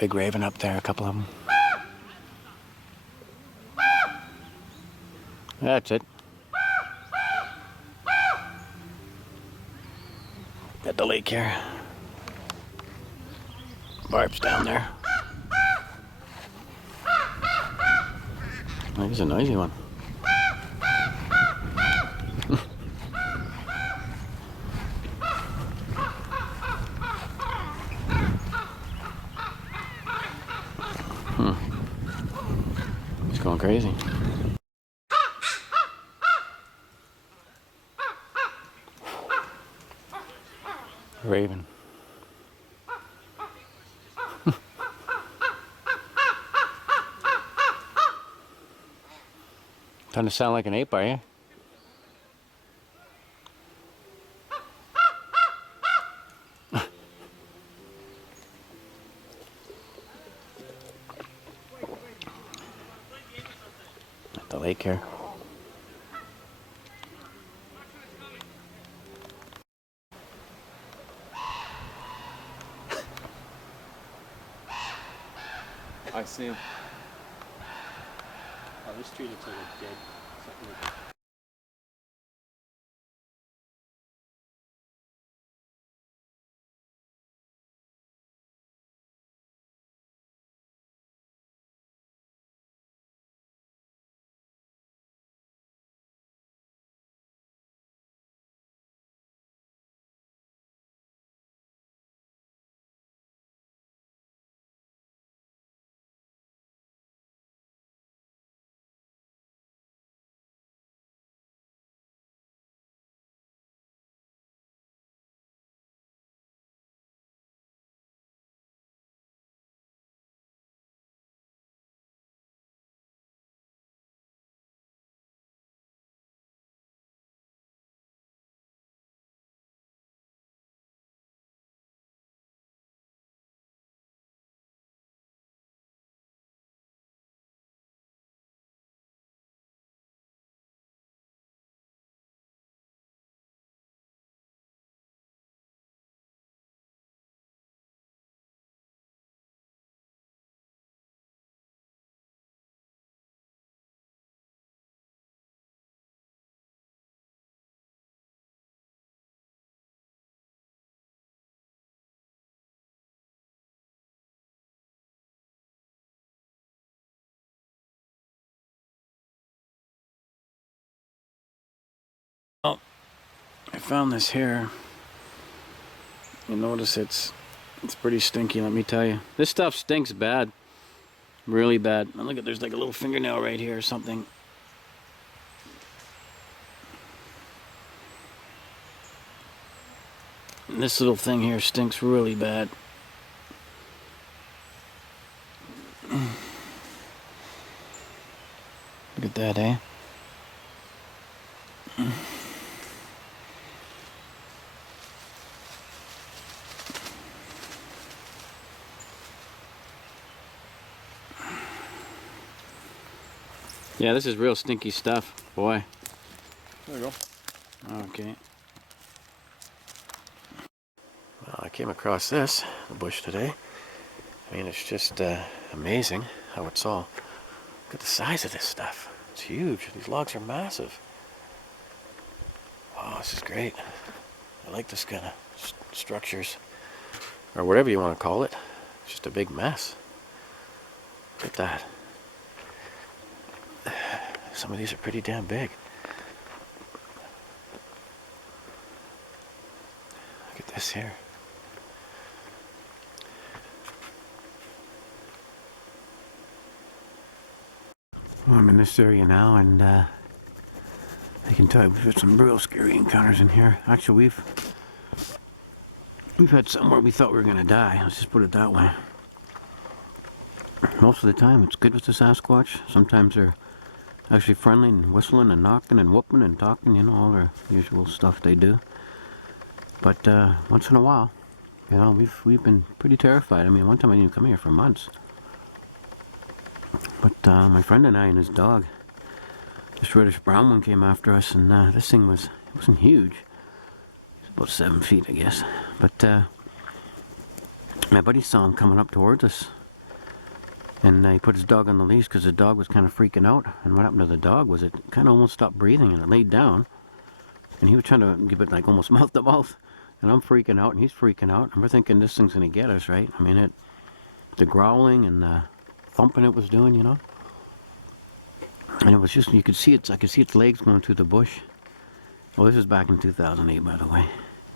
big raven up there, a couple of them. That's it. At the lake here. Barb's down there. Oh, he's a noisy one. He's going crazy. Raven. Trying to sound like an ape, are you? At the lake here. I see him. Oh, this tree looks like a dead something. Oh, I found this here. You notice it's pretty stinky, let me tell you. This stuff stinks bad. Really bad. And look at, there's like a little fingernail right here or something. And this little thing here stinks really bad. Look at that, eh? Yeah, this is real stinky stuff, boy. There you go. Okay. Well, I came across this, the bush today. I mean, it's just amazing how it's all... Look at the size of this stuff. It's huge. These logs are massive. Wow, this is great. I like this kind of structures. Or whatever you want to call it. It's just a big mess. Look at that. Some of these are pretty damn big. Look at this here. Well, I'm in this area now, and I can tell you we've had some real scary encounters in here. Actually, we've had some where we thought we were gonna die. Let's just put it that way. Most of the time, it's good with the Sasquatch. Sometimes they're actually friendly and whistling and knocking and whooping and talking, you know, all their usual stuff they do. But once in a while, you know, we've been pretty terrified. I mean, one time I didn't come here for months. But my friend and I and his dog, this reddish brown one, came after us, and this thing wasn't huge. It was about 7 feet, I guess. But my buddy saw him coming up towards us, And he put his dog on the leash because the dog was kind of freaking out. And what happened to the dog was it kind of almost stopped breathing and it laid down. And he was trying to give it like almost mouth to mouth. And I'm freaking out and he's freaking out. And we're thinking this thing's going to get us, right? I mean, the growling and the thumping it was doing, you know. And it was just, you could see I could see its legs going through the bush. Well, this was back in 2008, by the way.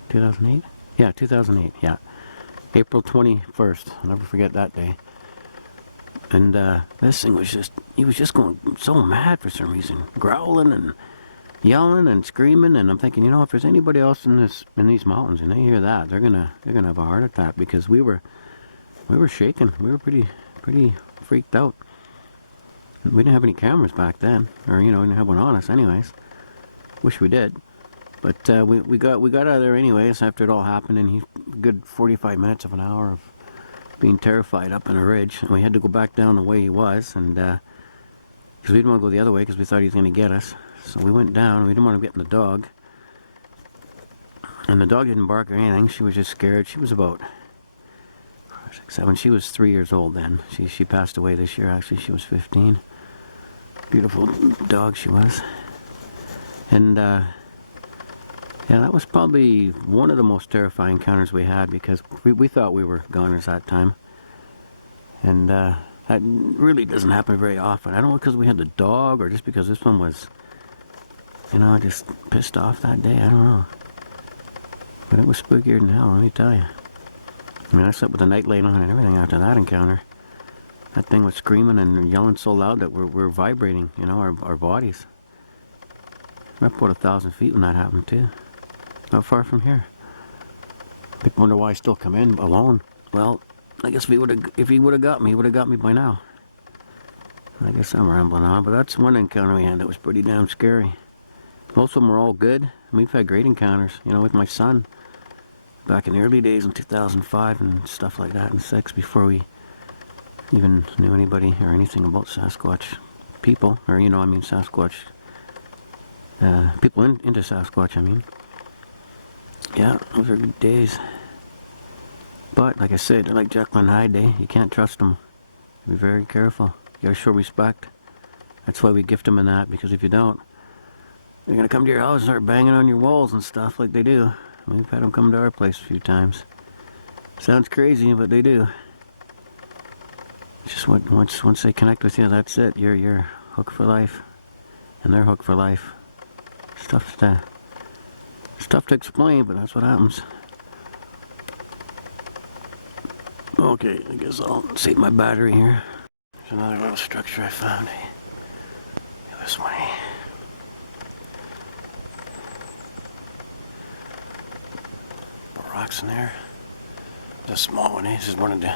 2008? Yeah, 2008, yeah. April 21st. I'll never forget that day. And this thing was just, he was just going so mad for some reason. Growling and yelling and screaming. And I'm thinking, you know, if there's anybody else in these mountains and they hear that, they're gonna have a heart attack, because we were shaking. We were pretty freaked out. We didn't have any cameras back then, or you know, we didn't have one on us anyways. Wish we did. But we got out of there anyways after it all happened, and he good 45 minutes of an hour of being terrified up on a ridge, and we had to go back down the way he was, and because we didn't want to go the other way because we thought he was going to get us. So we went down. We didn't want to get in the dog, and the dog didn't bark or anything. She was just scared. She was about 6, 7. She was 3 years old then. She passed away this year. Actually, she was 15. Beautiful dog she was. And yeah, that was probably one of the most terrifying encounters we had, because we thought we were goners that time. And that really doesn't happen very often. I don't know, because we had the dog or just because this one was, you know, just pissed off that day. I don't know. But it was spookier than hell, let me tell you. I mean, I slept with the night light on and everything after that encounter. That thing was screaming and yelling so loud that we're vibrating, you know, our bodies. We're up about 1,000 feet when that happened too. Not far from here. People wonder why I still come in alone. Well, I guess if he would have got me, he would have got me by now. I guess I'm rambling on, but that's one encounter we had that was pretty damn scary. Most of them were all good. We've had great encounters, you know, with my son. Back in the early days in 2005 and stuff like that, and 6, before we even knew anybody or anything about Sasquatch people, or, you know, I mean Sasquatch, people into Sasquatch, I mean. Yeah, those are good days. But, like I said, they're like Jekyll and Hyde, eh? You can't trust them. Be very careful. You gotta show respect. That's why we gift them in that, because if you don't, they're gonna come to your house and start banging on your walls and stuff like they do. We've had them come to our place a few times. Sounds crazy, but they do. Just once they connect with you, that's it. You're hooked for life, and they're hooked for life. Stuff to explain, but that's what happens. Okay, I guess I'll save my battery here. There's another little structure I found. This one. Rocks in there. It's a small one, eh? This is one of the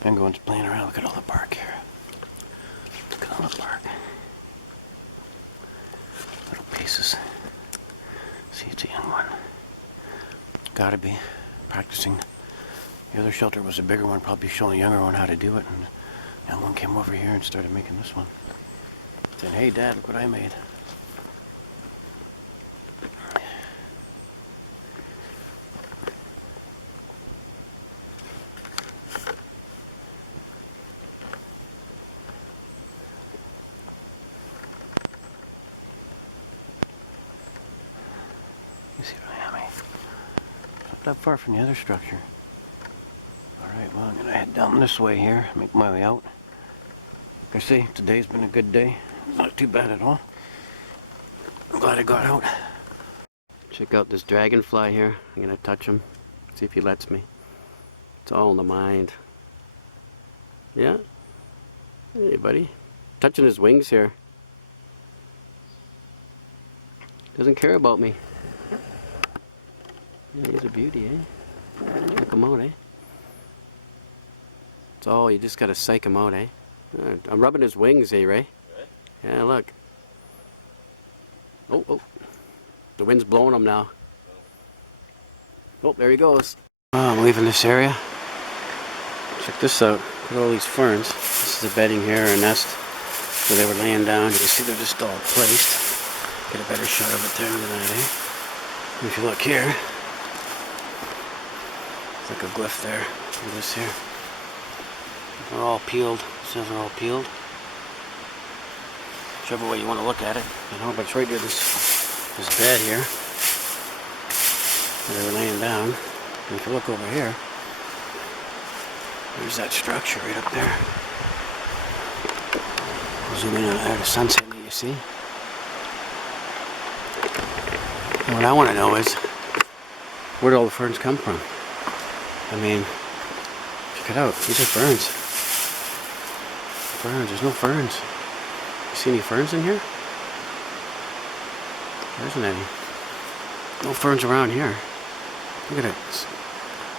penguins playing around. Look at all the bark here. Look at all the bark. Little pieces. See, it's a young one. Gotta be practicing. The other shelter was a bigger one, probably showing the younger one how to do it. And the young one came over here and started making this one. Said, hey Dad, look what I made. You see what I mean? Not that far from the other structure. Alright, well, I'm gonna head down this way here, make my way out. Like I say, today's been a good day. Not too bad at all. I'm glad I got out. Check out this dragonfly here. I'm gonna touch him, see if he lets me. It's all in the mind. Yeah? Hey, buddy. Touching his wings here. Doesn't care about me. Yeah, he's a beauty, eh? Check him out, eh? It's all, you just gotta psych him out, eh? I'm rubbing his wings, eh, Ray? Yeah, look. Oh. The wind's blowing him now. Oh, there he goes. I'm leaving this area. Check this out. Look at all these ferns. This is the bedding here, a nest where they were laying down. You can see they're just all placed. Get a better shot of it there than that, eh? If you look here, it's like a glyph there. Look at this here. They're all peeled. It says they're all peeled. Whichever way you want to look at it, you know, but it's right near this bed here. Where they were laying down. And if you look over here, there's that structure right up there. Zoom in on there, the sunset that you see. And what I want to know is, where did all the ferns come from? I mean, check it out. These are ferns. Ferns. There's no ferns. You see any ferns in here? There isn't any. No ferns around here. Look at it.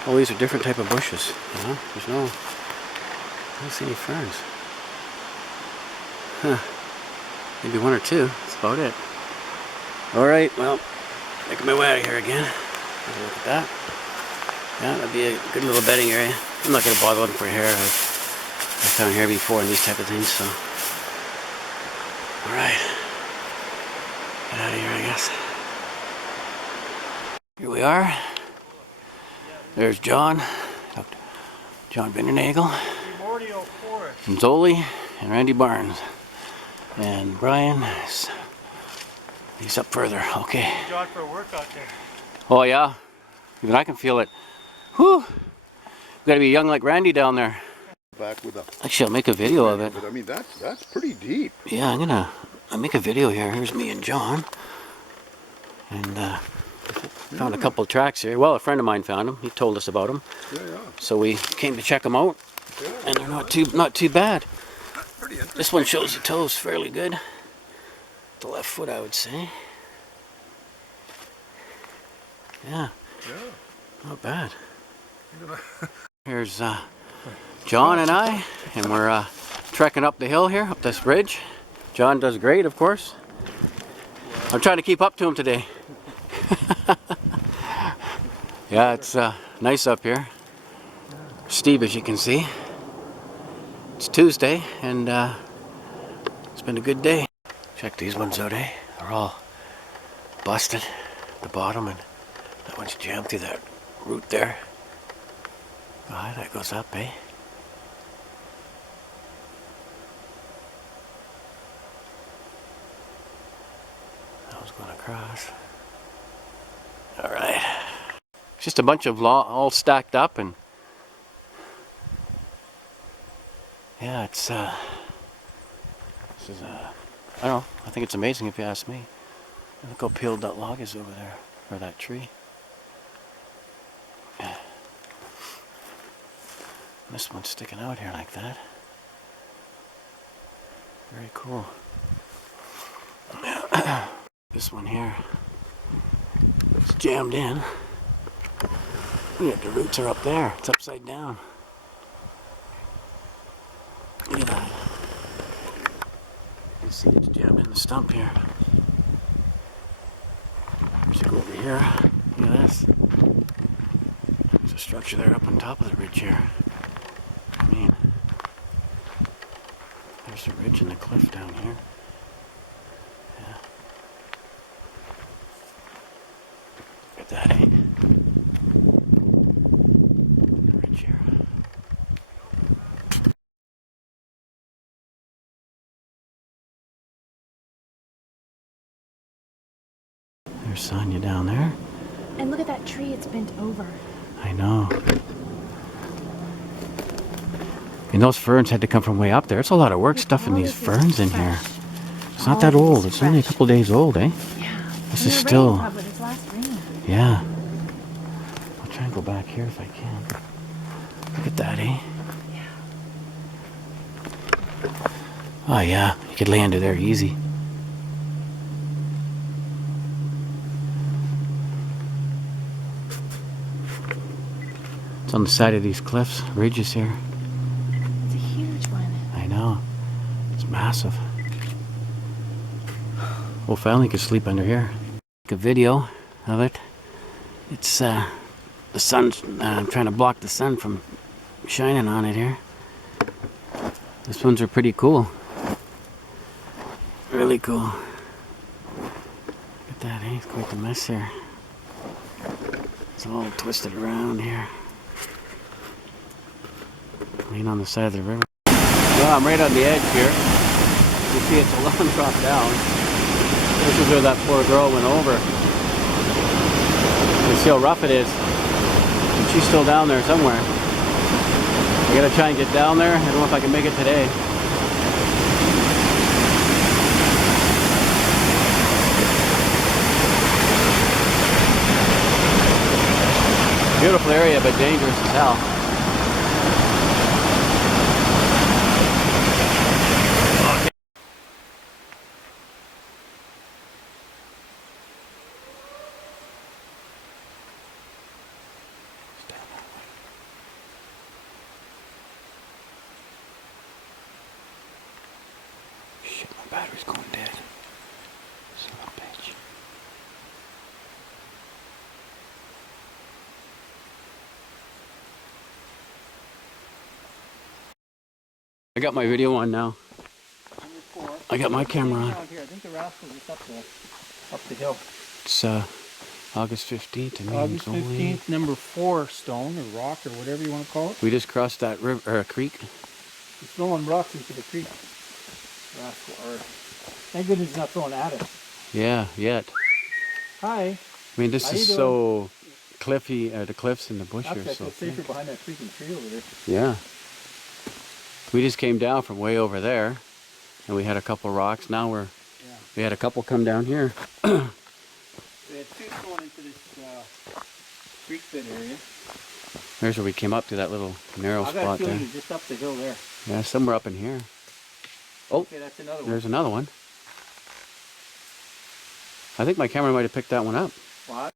All these are different type of bushes. You know? There's no... I don't see any ferns. Huh. Maybe one or two. That's about it. Alright, well, making my way out of here again. Have a look at that. Yeah, that'd be a good little bedding area. I'm not going to bother looking for hair. I've found hair before in these type of things, so. Alright. Get out of here, I guess. Here we are. There's John. Dr. John Bindernagel. And Zoli and Randy Barnes. And Brian is... He's up further. Okay. John for a workout there. Oh yeah? Even I can feel it. Whew! You gotta be young like Randy down there. Back with a... Actually, I'll make a video of it. But I mean, that's pretty deep. Yeah, I'll make a video here. Here's me and John. And found a couple of tracks here. Well, a friend of mine found them. He told us about them. Yeah. So we came to check them out. Yeah. And they're not too bad. Pretty interesting. This one shows the toes fairly good. The left foot, I would say. Yeah. Yeah. Not bad. Here's John and I, and we're trekking up the hill here, up this ridge. John does great, of course. I'm trying to keep up to him today. Yeah, it's nice up here. Steep, as you can see. It's Tuesday, and it's been a good day. Check these ones out, eh? They're all busted at the bottom, and that one's jammed through that root there. Ah, that goes up, eh? That was going across. Alright. Just a bunch of all stacked up, and yeah, it's this is I don't know, I think it's amazing if you ask me. Look how peeled that log is over there, or that tree. This one's sticking out here like that. Very cool. This one here, it's jammed in. Look at the roots are up there. It's upside down. Look at that. You see it's jammed in the stump here. We should go over here. Look at this. There's a structure there up on top of the ridge here. I mean, there's the ridge and the cliff down here. Yeah. Look at that, eh? The ridge here. There's Sonia down there. And look at that tree, it's bent over. I know. And those ferns had to come from way up there. It's a lot of work stuffing these ferns in here. It's not that old. It's only a couple days old, eh? Yeah. This is still... Probably this last rain. Yeah. I'll try and go back here if I can. Look at that, eh? Yeah. Oh yeah, you could lay under there easy. It's on the side of these cliffs, ridges here. It's a huge one. I know. It's massive. Well, finally could sleep under here. Take a video of it. It's the sun's I'm trying to block the sun from shining on it here. These ones are pretty cool. Really cool. Look at that, eh? It's quite the mess here. It's all twisted around here. Laying on the side of the river. Well, I'm right on the edge here. You see it's a long drop down. This is where that poor girl went over. You see how rough it is. And she's still down there somewhere. I gotta try and get down there. I don't know if I can make it today. Beautiful area, but dangerous as hell. Shit, my battery's going dead. Son of a bitch. I got my video on now. I got my camera on. Here. I think the rascal is up the hill. It's August 15th. I mean, August it's only... 15th, number 4 stone or rock or whatever you want to call it. We just crossed that river, or creek. He's throwing rocks into the creek. Rascal. Or, thank goodness he's not throwing at us. Yeah, yet. Hi. I mean, this How is you so cliffy, the cliffs and the bush Actually, are I so feel safer thick. behind that freaking tree over there. Yeah. We just came down from way over there, and we had a couple rocks. Now we had a couple come down here. We had 2 going into this creek bed area. There's where we came up to that little narrow I got a spot feeling there. he's just up the hill there. Yeah, somewhere up in here. Oh, Okay, that's another one. there's another one. I think my camera might have picked that one up. What?